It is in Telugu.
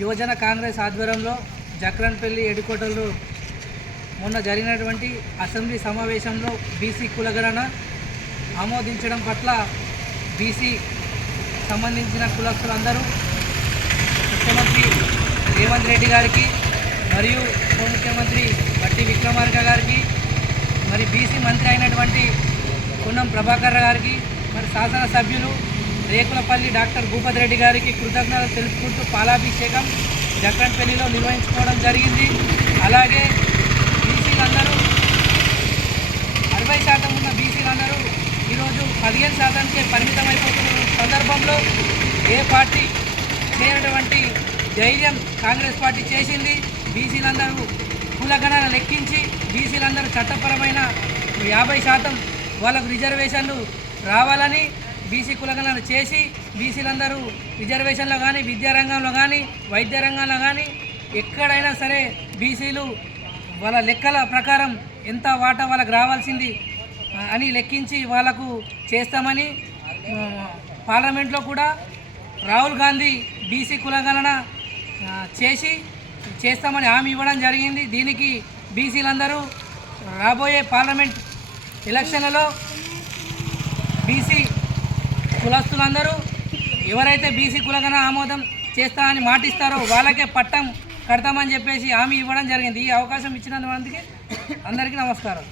యువజన కాంగ్రెస్ ఆధ్వర్యంలో జక్రన్పల్లి ఎడికోటలో మొన్న జరిగినటువంటి అసెంబ్లీ సమావేశంలో బీసీ కులగణన ఆమోదించడం పట్ల బీసీ సంబంధించిన కులస్తులందరూ ముఖ్యమంత్రి రేవంత్ రెడ్డి గారికి మరియు ఉప ముఖ్యమంత్రి బట్టి విక్రమార్క గారికి మరి బీసీ మంత్రి అయినటువంటి పొన్నం ప్రభాకర్ గారికి మరి శాసనసభ్యులు రేకులపల్లి డాక్టర్ భూపతి రెడ్డి గారికి కృతజ్ఞతలు తెలుపుకుంటూ పాలాభిషేకం జక్రంపల్లిలో నిర్వహించుకోవడం జరిగింది. అలాగే బీసీలందరూ అరవై శాతం ఉన్న బీసీలందరూ ఈరోజు పదిహేను శాతానికే పరిమితమైపోతున్న సందర్భంలో ఏ పార్టీ చేయనటువంటి ధైర్యం కాంగ్రెస్ పార్టీ చేసింది. బీసీలందరూ కులగణన లెక్కించి బీసీలందరూ చట్టపరమైన యాభై శాతం వాళ్ళకు రిజర్వేషన్లు రావాలని బీసీ కులగణన చేసి బీసీలందరూ రిజర్వేషన్లో కానీ విద్యారంగంలో కానీ వైద్య రంగంలో కానీ ఎక్కడైనా సరే బీసీలు వాళ్ళ లెక్కల ప్రకారం ఎంత వాటా వాళ్ళకి రావాల్సింది అని లెక్కించి వాళ్ళకు చేస్తామని పార్లమెంట్లో కూడా రాహుల్ గాంధీ బీసీ కులగణన చేసి చేస్తామని హామీ ఇవ్వడం జరిగింది. దీనికి బీసీలందరూ రాబోయే పార్లమెంట్ ఎలక్షన్లలో కులస్తులందరూ ఎవరైతే బీసీ కులగణ ఆమోదం చేస్తామని మాటిస్తారో వాళ్ళకే పట్టం కడతామని చెప్పేసి హామీ ఇవ్వడం జరిగింది. ఈ అవకాశం ఇచ్చినందుకు అందరికీ నమస్కారం.